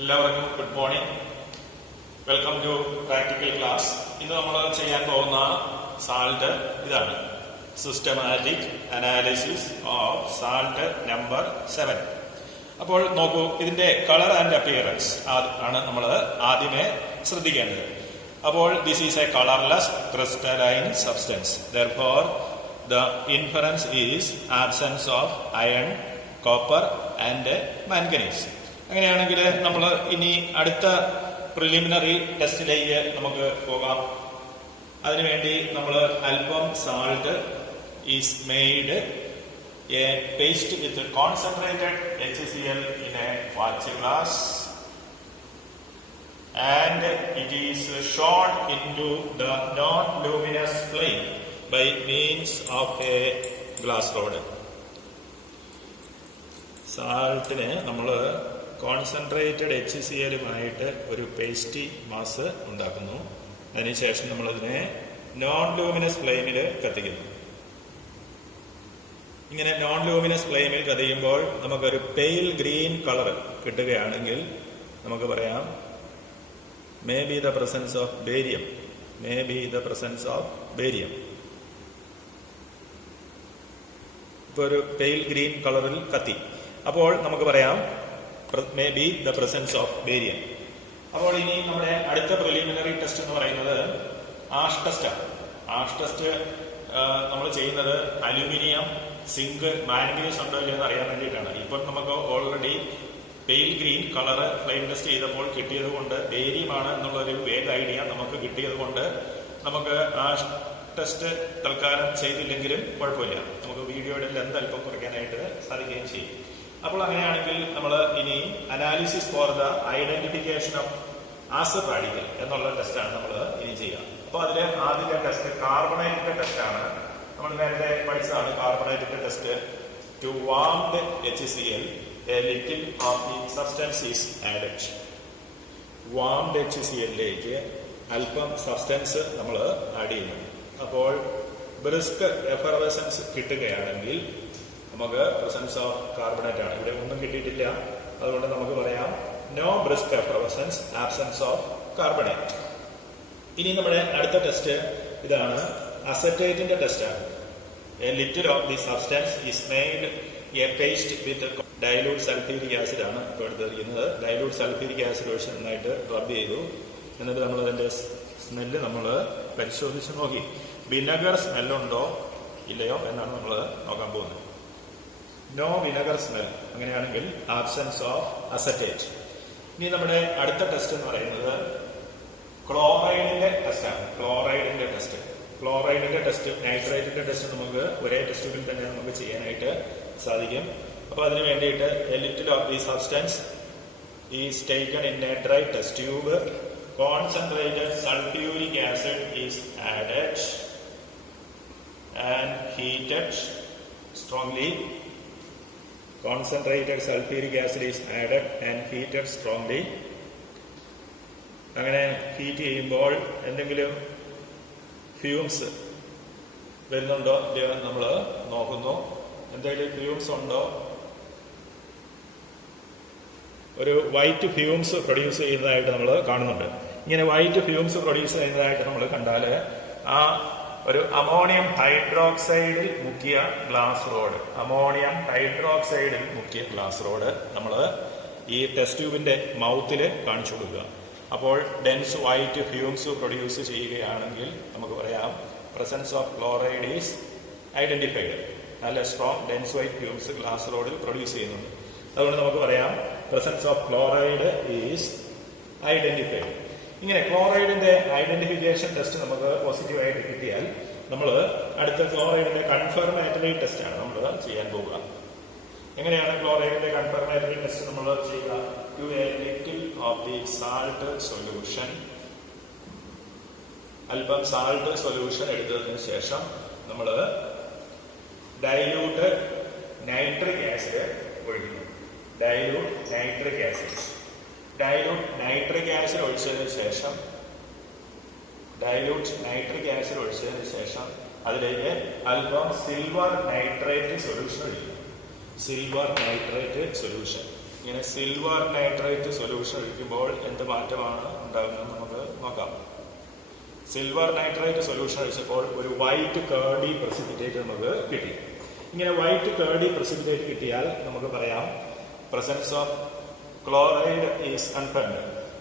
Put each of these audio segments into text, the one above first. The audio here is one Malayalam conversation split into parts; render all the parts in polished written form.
എല്ലാവർക്കും good morning. Welcome to practical class. ഇന്ന് നമ്മൾ ചെയ്യാൻ പോകുന്ന സാൾട്ട് ഇതാണ്, systematic analysis of salt number 7. അപ്പോൾ നോക്കൂ, ഇതിന്റെ കളർ ആൻഡ് അപ്പിയറൻസ് ആണ് നമ്മൾ ആദ്യമേ ശ്രദ്ധിക്കേണ്ടത്. അപ്പോൾ this is A colourless crystalline substance, therefore the inference is absence of iron, copper and manganese. അങ്ങനെയാണെങ്കിൽ നമ്മൾ ഇനി അടുത്ത പ്രിലിമിനറി ടെസ്റ്റിലേക്ക് നമുക്ക് പോകാം. അതിനുവേണ്ടി നമ്മൾ അല്പം salt is made a paste with concentrated HCl in a watch glass and it is shown into the non-luminous flame by means of a glass rod. സാൾട്ടിന് നമ്മൾ കോൺസെൻട്രേറ്റഡ് HCl-യുമായിട്ട് ഒരു പേസ്റ്റി മാസ് ഉണ്ടാക്കുന്നു. അതിനുശേഷം നമ്മളതിനെ നോൺ ലൂമിനസ് ഫ്ലെയിമിൽ കത്തിക്കുന്നു. ഇങ്ങനെ നോൺ ലൂമിനസ് ഫ്ലെയിമിൽ കത്തിക്കുമ്പോൾ നമുക്കൊരു പെയിൽ ഗ്രീൻ കളർ കിട്ടുകയാണെങ്കിൽ നമുക്ക് പറയാം may be the presence of barium, may be the presence of barium. ഇപ്പോൾ ഒരു പെയിൽ ഗ്രീൻ കളറിൽ കത്തി, അപ്പോൾ നമുക്ക് പറയാം may be the presence of barium. അപ്പോൾ ഇനി നമ്മുടെ അടുത്ത പ്രിലിമിനറി ടെസ്റ്റ് എന്ന് പറയുന്നത് ആഷ് ടെസ്റ്റാണ്. ആഷ് ടെസ്റ്റ് നമ്മൾ ചെയ്യുന്നത് അലുമിനിയം, സിങ്ക്, മാംഗനീസ് ഉണ്ടോ ഇല്ലെന്ന് അറിയാൻ വേണ്ടിയിട്ടാണ്. ഇപ്പം നമുക്ക് already pale green colour flame test ചെയ്തപ്പോൾ കിട്ടിയത് കൊണ്ട് ബേരിയമാണ് എന്നുള്ളൊരു വേഗ ഐഡിയ നമുക്ക് കിട്ടിയത് കൊണ്ട് നമുക്ക് ആഷ് ടെസ്റ്റ് തൽക്കാലം ചെയ്തില്ലെങ്കിലും കുഴപ്പമില്ല, നമുക്ക് വീഡിയോയുടെ ലെന്ത് അല്പം കുറയ്ക്കാനായിട്ട് സാധിക്കുകയും ചെയ്യും. അപ്പോൾ അങ്ങനെയാണെങ്കിൽ നമ്മൾ ഇനി analysis for the identification of acid radical എന്നുള്ള ടെസ്റ്റാണ് നമ്മൾ ഇനി ചെയ്യുക. അപ്പോൾ അതിലെ ആദ്യത്തെ ടെസ്റ്റ് കാർബണേറ്റിന്റെ ടെസ്റ്റാണ്. നമ്മൾ നേരത്തെ പഠിച്ചതാണ് കാർബണേറ്റിന്റെ test. To warmed HCl a little of the substance is added. Warmed HCl-ലേക്ക് അല്പം സബ്സ്റ്റൻസ് നമ്മൾ ആഡ് ചെയ്യുന്നു. അപ്പോൾ ബ്രിസ്ക് എഫർവസൻസ് കിട്ടുകയാണെങ്കിൽ നമുക്ക് പ്രസൻസ് ഓഫ് കാർബണേറ്റ് ആണ്. ഇവിടെ ഒന്നും കിട്ടിയിട്ടില്ല, അതുകൊണ്ട് നമുക്ക് പറയാം no brisk effervescence, absence of carbonate. ഇനി നമ്മുടെ അടുത്ത ടെസ്റ്റ് ഇതാണ്, അസറ്റേറ്റിന്റെ ടെസ്റ്റാണ്. A little of the substance is made a paste with dilute sulphuric acid ആണ് ഇപ്പോൾ എടുത്തിരിക്കുന്നത്. ഡൈലൂട്ട് സൾഫ്യൂരിക് ആസിഡ് ഒഴിച്ച് നന്നായിട്ട് റബ്ബ് ചെയ്തു. എന്നിട്ട് നമ്മൾ അതിന്റെ സ്മെല്ല് നമ്മൾ പരിശോധിച്ച് നോക്കി. വിനെഗർ സ്മെല്ലുണ്ടോ ഇല്ലയോ എന്നാണ് നമ്മൾ നോക്കാൻ പോകുന്നത്. നോ വിനെഗർ സ്മെൽ, അങ്ങനെയാണെങ്കിൽ ആബ്സെൻസ് ഓഫ് അസറ്റേറ്റ്. ഇനി നമ്മുടെ അടുത്ത ടെസ്റ്റ് എന്ന് പറയുന്നത് ക്ലോറൈഡിന്റെ ടെസ്റ്റാണ്. ക്ലോറൈഡിന്റെ ടെസ്റ്റ്, ക്ലോറൈഡിന്റെ ടെസ്റ്റ്, നൈട്രേറ്റിന്റെ ടെസ്റ്റ് നമുക്ക് ഒരേ ടെസ്റ്റുകളിൽ തന്നെ നമുക്ക് ചെയ്യാനായിട്ട് സാധിക്കും. അപ്പൊ അതിന് വേണ്ടിയിട്ട് A little of the substance is taken in A dry test tube. Concentrated sulfuric acid is added and heated strongly. Concentrated sulfuric acid is added and heated strongly. അങ്ങനെ ഹീറ്റ് ചെയ്യുമ്പോൾ എന്തെങ്കിലും ഫ്യൂംസ് വരുന്നുണ്ടോ ഇല്ലയോ നമ്മൾ നോക്കുന്നു. എന്തെങ്കിലും ഫ്യൂംസ് ഉണ്ടോ, ഒരു വൈറ്റ് ഫ്യൂംസ് പ്രൊഡ്യൂസ് ചെയ്യുന്നതായിട്ട് നമ്മൾ കാണുന്നുണ്ട്. ഇങ്ങനെ വൈറ്റ് ഫ്യൂംസ് പ്രൊഡ്യൂസ് ചെയ്യുന്നതായിട്ട് നമ്മൾ കണ്ടാൽ ആ ഒരു അമോണിയം ഹൈഡ്രോക്സൈഡിൽ മുക്കിയ ഗ്ലാസ് റോഡ്, അമോണിയം ഹൈഡ്രോക്സൈഡിൽ മുക്കിയ ഗ്ലാസ് റോഡ് നമ്മൾ ഈ ടെസ്റ്റ് ട്യൂബിന്റെ മൗത്തിൽ കാണിച്ചു കൊടുക്കുക. അപ്പോൾ ഡെൻസ് വൈറ്റ് ഫ്യൂംസ് പ്രൊഡ്യൂസ് ചെയ്യുകയാണെങ്കിൽ നമുക്ക് പറയാം presence of chloride is identified. നല്ല strong dense white fumes glass റോഡിൽ പ്രൊഡ്യൂസ് ചെയ്യുന്നുണ്ട്. അതുകൊണ്ട് നമുക്ക് പറയാം presence of chloride is identified. ഇങ്ങനെ ക്ലോറൈഡിന്റെ ഐഡന്റിഫിക്കേഷൻ ടെസ്റ്റ് നമുക്ക് പോസിറ്റീവായിട്ട് കിട്ടിയാൽ നമ്മൾ അടുത്ത ക്ലോറൈഡിന്റെ കൺഫർമേറ്ററി ടെസ്റ്റ് ആണ് നമ്മൾ ചെയ്യാൻ പോവുക. എങ്ങനെയാണ് ക്ലോറൈഡിന്റെ കൺഫർമേറ്ററി ടെസ്റ്റ് നമ്മൾ ചെയ്യുക? To a little of the salt solution, അല്പം സാൾട്ട് സൊല്യൂഷൻ എടുത്തതിന് ശേഷം നമ്മൾ ഡൈല്യൂട്ട് നൈട്രിക് ആസിഡ് ഒഴിക്കുന്നു. Dilute nitric acid, dilute nitric acid ഒഴിച്ചതിന് ശേഷം, ഡൈല്യൂട്ട് നൈട്രിക് ആസിഡ് ഒഴിച്ചതിന് ശേഷം അതിലേക്ക് അല്പം സിൽവർ നൈട്രേറ്റ് സൊല്യൂഷൻ ഒഴിക്കും. സിൽവർ നൈട്രേറ്റ് സൊല്യൂഷൻ ഇങ്ങനെ സിൽവർ നൈട്രേറ്റ് സൊല്യൂഷൻ ഒഴിക്കുമ്പോൾ എന്ത് മാറ്റമാണ് ഉണ്ടാകുന്നത് നമുക്ക് നോക്കാം. സിൽവർ നൈട്രേറ്റ് സൊല്യൂഷൻ ഒഴിച്ചപ്പോൾ ഒരു വൈറ്റ് കേർഡി പ്രസിപ്പിറ്റേറ്റ് നമുക്ക് കിട്ടി. ഇങ്ങനെ വൈറ്റ് കേർഡി പ്രസിപ്പിറ്റേറ്റ് കിട്ടിയാൽ നമുക്ക് പറയാം presence of chloride is confirmed.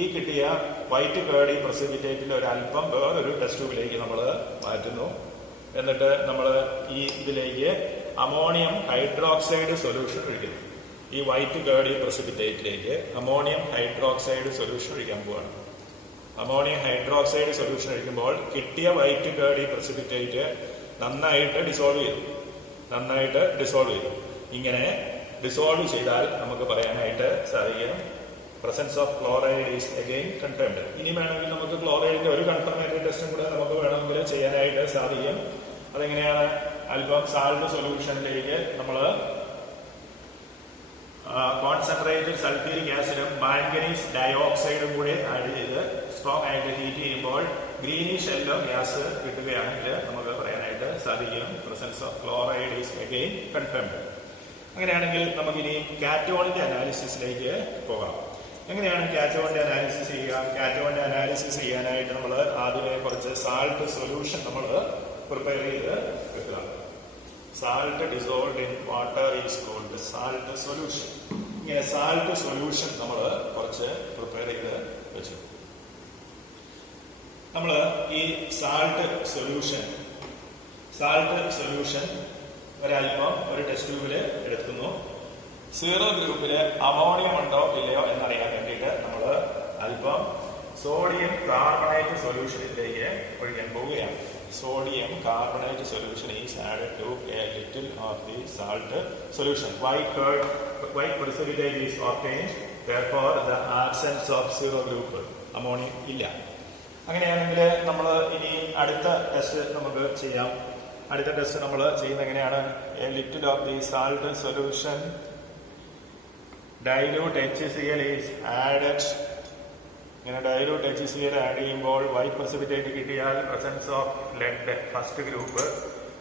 ഈ കിട്ടിയ വൈറ്റ് കേർഡി പ്രസിപ്പിറ്റേറ്റിൽ ഒരു അല്പം വേറൊരു ടെസ്റ്റ് ട്യൂബിലേക്ക് നമ്മൾ മാറ്റുന്നു. എന്നിട്ട് നമ്മൾ ഈ ഇതിലേക്ക് അമോണിയം ഹൈഡ്രോക്സൈഡ് സൊല്യൂഷൻ ഒഴിക്കുന്നു. ഈ വൈറ്റ് കേർഡി പ്രസിപ്പിറ്റേറ്റിലേക്ക് അമോണിയം ഹൈഡ്രോക്സൈഡ് സൊല്യൂഷൻ ഒഴിക്കാൻ പോവാണ്. അമോണിയം ഹൈഡ്രോക്സൈഡ് സൊല്യൂഷൻ ഒഴിക്കുമ്പോൾ കിട്ടിയ വൈറ്റ് കേർഡി പ്രസിപ്പിറ്റേറ്റ് നന്നായിട്ട് ഡിസോൾവ് ചെയ്തു. ഇങ്ങനെ ഡിസോൾവ് ചെയ്താൽ നമുക്ക് പറയാനായിട്ട് സാധിക്കും presence of chloride is again confirmed. ഇനി വേണമെങ്കിൽ നമുക്ക് ക്ലോറൈഡിന്റെ ഒരു കൺഫർമേറ്ററി ടെസ്റ്റും കൂടെ നമുക്ക് വേണമെങ്കിൽ ചെയ്യാനായിട്ട് സാധിക്കും. അതെങ്ങനെയാണ്? അല്പം സാൾട്ട് സൊല്യൂഷനിലേക്ക് നമ്മൾ കോൺസെൻട്രേറ്റഡ് സൾഫ്യൂരിക് ആസിഡും മാംഗനീസ് ഡയോക്സൈഡും കൂടി ആഡ് ചെയ്ത് സ്ട്രോങ് ആയിട്ട് ഹീറ്റ് ചെയ്യുമ്പോൾ ഗ്രീനിഷ് യെല്ലോ ഗ്യാസ് കിട്ടുകയാണെങ്കിൽ നമുക്ക് പറയാനായിട്ട് സാധിക്കും presence of chloride is again confirmed. അങ്ങനെയാണെങ്കിൽ നമുക്കിനി കാറ്റോണിന്റെ അനാലിസിസിലേക്ക് പോകാം. എങ്ങനെയാണ് കാറ്റോണിന്റെ അനാലിസിസ് ചെയ്യുക? കാറ്റോണിന്റെ അനാലിസിസ് ചെയ്യാനായിട്ട് നമ്മൾ ആദ്യമേ കുറച്ച് സാൾട്ട് സൊല്യൂഷൻ നമ്മൾ പ്രിപ്പയർ ചെയ്ത് വെക്കുക. Salt dissolved in water is called salt solution. ഇങ്ങനെ സാൾട്ട് സൊല്യൂഷൻ നമ്മൾ കുറച്ച് പ്രിപ്പയർ ചെയ്ത് വെച്ചു. നമ്മൾ ഈ സാൾട്ട് സൊല്യൂഷൻ ഒരല്പം ഒരു ടെസ്റ്റ് ട്യൂബില് എടുക്കുന്നു. 0 ഗ്രൂപ്പില് അമോണിയം ഉണ്ടോ ഇല്ലയോ എന്നറിയാൻ വേണ്ടിയിട്ട് നമ്മൾ അല്പം സോഡിയം കാർബണേറ്റ് സൊല്യൂഷനിലേക്ക് ഒഴിക്കാൻ പോവുകയാണ്. Sodium carbonate solution is added to a little of the salt solution. White precipitate is obtained. Therefore, the absence of 0 group ammonium ഇല്ല. അങ്ങനെയാണെങ്കിൽ നമ്മൾ ഇനി അടുത്ത ടെസ്റ്റ് നമുക്ക് ചെയ്യാം. അടുത്ത ടെസ്റ്റ് നമ്മൾ ചെയ്യുന്നത് എങ്ങനെയാണ്? A little of the salt solution dilute HCl is added. ഇങ്ങനെ ഡൈലൂട്ട് HCl ആഡ് ചെയ്യുമ്പോൾ വൈറ്റ് പ്രസിപ്പിറ്റേറ്റ് കിട്ടിയാൽ presence of lead first group.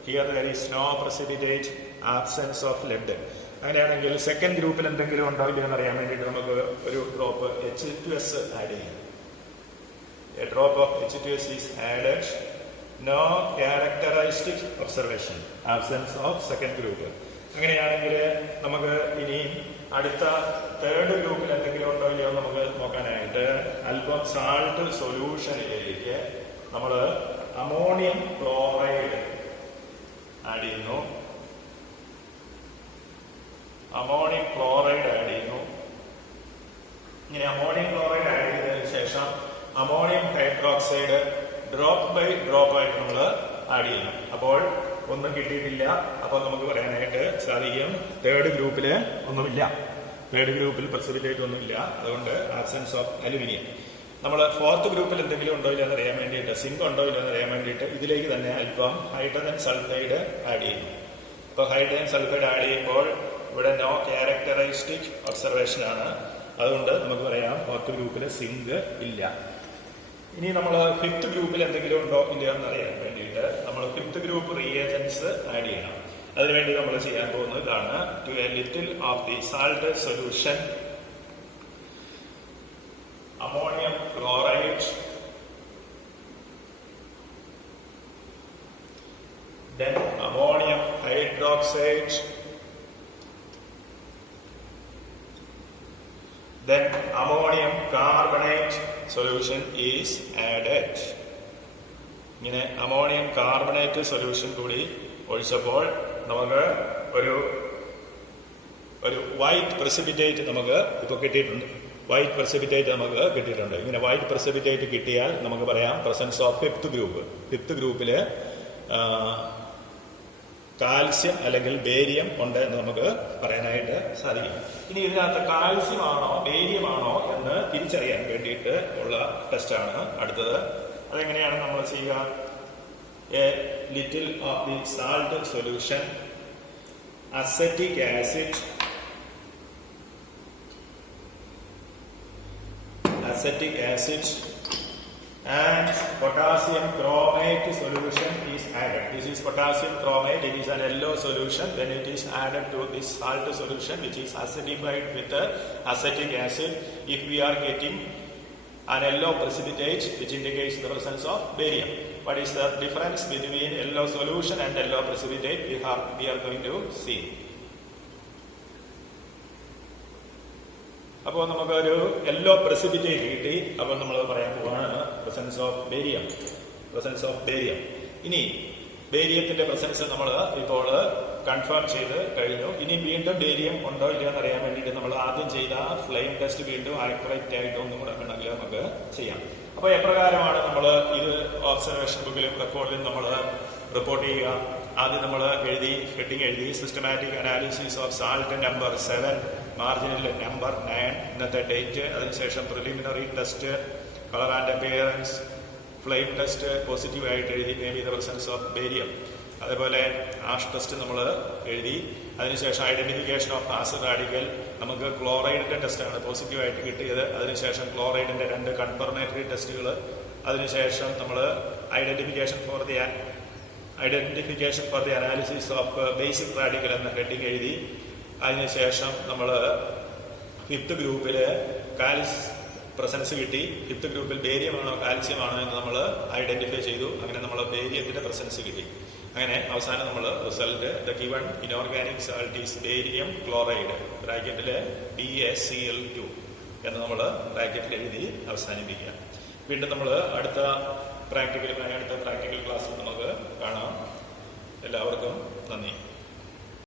Here there is no precipitate, absence of lead. അങ്ങനെയാണെങ്കിൽ സെക്കൻഡ് ഗ്രൂപ്പിൽ എന്തെങ്കിലും ഉണ്ടോ ഇല്ലയോ എന്നറിയാൻ വേണ്ടിയിട്ട് നമുക്ക് ഒരു ഡ്രോപ്പ് H2S ആഡ് ചെയ്യാം. A drop of H2S is added. No characteristic observation, absence of second group. അങ്ങനെയാണെങ്കിൽ നമുക്ക് ഇനി അടുത്ത തേർഡ് ഗ്രൂപ്പിൽ എന്തെങ്കിലും ഉണ്ടോ ഇല്ലയോ നമുക്ക് നോക്കാനായിട്ട് അല്പം സാൾട്ട് സൊല്യൂഷനിലേക്ക് നമ്മൾ അമോണിയം ക്ലോറൈഡ് ആഡ് ചെയ്യുന്നു. ഇങ്ങനെ അമോണിയം ക്ലോറൈഡ് ആഡ് ചെയ്തതിനു ശേഷം ammonium hydroxide drop by drop ആയിട്ട് നമ്മൾ ആഡ് ചെയ്യണം. അപ്പോൾ ഒന്നും കിട്ടിയിട്ടില്ല. അപ്പോൾ നമുക്ക് പറയാനായിട്ട് സാധിക്കും തേർഡ് ഗ്രൂപ്പില് ഒന്നുമില്ല. തേർഡ് ഗ്രൂപ്പിൽ പ്രസിപ്പിറ്റേറ്റ് ഒന്നുമില്ല. അതുകൊണ്ട് ആബ്സെൻസ് ഓഫ് അലുമിനിയം. നമ്മൾ ഫോർത്ത് ഗ്രൂപ്പിൽ എന്തെങ്കിലും ഉണ്ടോ ഇല്ലെന്ന് അറിയാൻ വേണ്ടിയിട്ട്, സിങ്ക് ഉണ്ടോ ഇല്ലെന്ന് അറിയാൻ വേണ്ടിയിട്ട് ഇതിലേക്ക് തന്നെ അല്പം ഹൈഡ്രജൻ സൾഫൈഡ് ആഡ് ചെയ്യുന്നു. അപ്പോൾ ഹൈഡ്രജൻ സൾഫൈഡ് ആഡ് ചെയ്യുമ്പോൾ ഇവിടെ നോ ക്യാരക്ടറിസ്റ്റിക് ഒബ്സർവേഷൻ ആണ്. അതുകൊണ്ട് നമുക്ക് പറയാം ഫോർത്ത് ഗ്രൂപ്പിൽ സിങ്ക് ഇല്ല. ഇനി നമ്മൾ ഫിഫ്ത്ത് ഗ്രൂപ്പിൽ എന്തെങ്കിലും ഉണ്ടോ ഇല്ലയോ എന്ന് അറിയാൻ വേണ്ടിയിട്ട് നമ്മൾ ഫിഫ്ത്ത് ഗ്രൂപ്പ് റിയേജൻസ് ആഡ് ചെയ്യണം. അതിനുവേണ്ടി നമ്മൾ ചെയ്യാൻ പോകുന്നത് ഇതാണ്. To a little of the salt solution ammonium chloride, then ammonium hydroxide, then ammonium carbonate solution is added. ഇങ്ങനെ അമോണിയം കാർബണേറ്റ് സൊല്യൂഷൻ കൂടി ഒഴിച്ചപ്പോൾ നമുക്ക് ഒരു വൈറ്റ് പ്രസിപ്പിറ്റേറ്റ് നമുക്ക് ഇപ്പോൾ കിട്ടിയിട്ടുണ്ട്. ഇങ്ങനെ വൈറ്റ് പ്രസിപ്പിറ്റേറ്റ് കിട്ടിയാൽ നമുക്ക് പറയാം പ്രസൻസ് ഓഫ് ഫിഫ്ത്ത് ഗ്രൂപ്പില് കാൽസ്യം അല്ലെങ്കിൽ ബേരിയം ഉണ്ട് എന്ന് നമുക്ക് പറയാനായിട്ട് സാധിക്കും. ഇനി ഇതിനകത്ത് കാൽസ്യം ആണോ ബേരിയം ആണോ എന്ന് തിരിച്ചറിയാൻ വേണ്ടിയിട്ട് ഉള്ള ടെസ്റ്റാണ് അടുത്തത്. അതെങ്ങനെയാണ് നമ്മൾ ചെയ്യുക? A little of the salt solution acetic acid and potassium chromate solution is added. This is potassium chromate. It is an yellow solution when it is added to this salt solution, which is acidified with acetic acid. If we are getting an yellow precipitate, which indicates the presence of barium. What is the difference between yellow solution and yellow precipitate? We are going to see. അപ്പോൾ നമുക്കൊരു യെല്ലോ പ്രസിപ്പിറ്റേറ്റ് കിട്ടി. അപ്പോൾ നമ്മൾ പറയാൻ പോവാണ് പ്രസൻസ് ഓഫ് ബേരിയം. ഇനി ബേരിയത്തിന്റെ പ്രസൻസ് നമ്മൾ ഇപ്പോൾ കൺഫേം ചെയ്ത് കഴിഞ്ഞു. ഇനി വീണ്ടും ബേരിയം ഉണ്ടോ ഇല്ലയോ എന്ന് അറിയാൻ വേണ്ടിയിട്ട് നമ്മൾ ആദ്യം ചെയ്ത ഫ്ലെയിം ടെസ്റ്റ് വീണ്ടും ആക്യുറേറ്റ് ആയിട്ട് ഒന്നും കൂടെ വേണമെങ്കിൽ നമുക്ക് ചെയ്യാം. അപ്പോൾ എപ്രകാരമാണ് നമ്മൾ ഇത് ഒബ്സർവേഷൻ ബുക്കിലും റെക്കോർഡിലും നമ്മൾ റിപ്പോർട്ട് ചെയ്യുക? ആദ്യം നമ്മൾ ഹെഡിങ് എഴുതി systematic analysis of salt number 7, marginal number 9, ഇന്നത്തെ ഡേറ്റ്, അതിനുശേഷം preliminary test, colour and appearance, flame test positive ആയിട്ട് എഴുതി, may be the presence of barium. അതേപോലെ ആഷ് ടെസ്റ്റ് നമ്മൾ എഴുതി. അതിനുശേഷം ഐഡന്റിഫിക്കേഷൻ ഓഫ് ആസിഡ് റാഡിക്കൽ, നമുക്ക് ക്ലോറൈഡിന്റെ ടെസ്റ്റാണ് പോസിറ്റീവായിട്ട് കിട്ടിയത്. അതിനുശേഷം ക്ലോറൈഡിന്റെ 2 കൺഫർമേറ്ററി ടെസ്റ്റുകൾ. അതിനുശേഷം നമ്മൾ identification for the analysis of basic radical എന്ന ഹെഡിങ് എഴുതി. അതിനുശേഷം നമ്മൾ 5th ഗ്രൂപ്പിൽ പ്രസൻസ് കിട്ടി. 5th ഗ്രൂപ്പിൽ ബേരിയം ആണോ കാൽസ്യം ആണോ എന്ന് നമ്മൾ ഐഡന്റിഫൈ ചെയ്തു. അങ്ങനെ നമ്മൾ ബേരിയത്തിന്റെ പ്രസൻസ് കിട്ടി. അങ്ങനെ അവസാനം നമ്മൾ result the given inorganic salt is barium chloride ബ്രാക്കറ്റിൽ BaCl2 എന്ന് നമ്മൾ ബ്രാക്കറ്റിൽ എഴുതി അവസാനിപ്പിക്കുക. വീണ്ടും നമ്മൾ അടുത്ത പ്രാക്ടിക്കൽ ക്ലാസ്സിൽ നമുക്ക് കാണാം. എല്ലാവർക്കും നന്ദി.